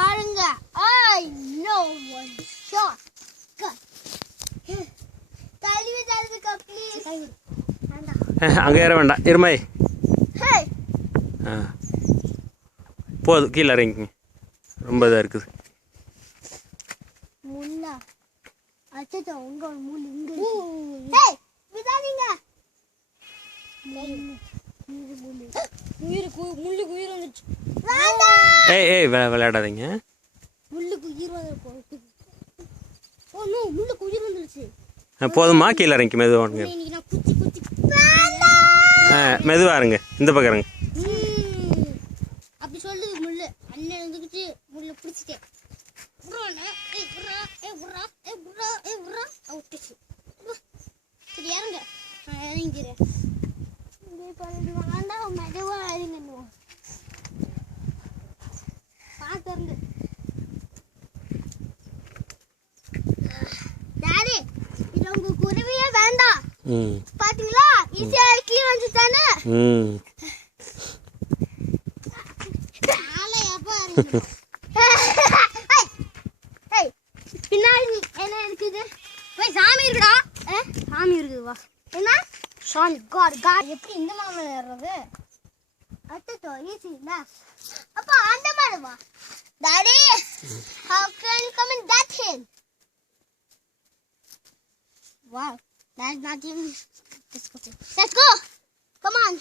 பாருங்க. I know one shot. தள்ளிவி தள்ளுதுக்கா ப்ளீஸ். அங்கே ஏற வேண்டாம் இருமை. போதும் கீழே இறங்கிங்க. ரொம்ப இதாக இருக்குது. முள்ளா அச்சோ உங்க முள் இங்க. ஏய் விடாதீங்க. முள்ளுக்கு உயிர் வந்துச்சு. ஏய் விளையாடாதீங்க. முள்ளுக்கு உயிர் வந்து ஓ நோ முள்ளுக்கு உயிர் வந்துருச்சு. போதுமா கீழே இறங்கி மெதுவாக. மெதுவாக இருங்க. இந்த பக்கம் இருங்க. அப்படி சொல்லுது முள்ளு. அண்ணன் வந்துக்கிட்டு முள்ளு பிடிச்சிட்டேன். சரி இறங்க. நான் இறங்கிறேன். வேண்டாம் மெதுவாக இறங்கணும். பார்த்து இறங்கு. டாடி இது உங்க குருவியே வேண்டாம். பாத்தீங்களா ஈஸியா கீழே வந்து தானே. பின்னாடி என்ன இருக்குது? போய் சாமி இருக்குடா. சாமி இருக்குது வா. என்ன சாமி காட் எப்படி இந்த மலை மேல ஏறுறது? அச்சோ ஈஸி இல்ல. அப்பா அந்த மேல வா. Daddy how can you come in that hill? Wow, that's not even disgusting. Let's go. Come on.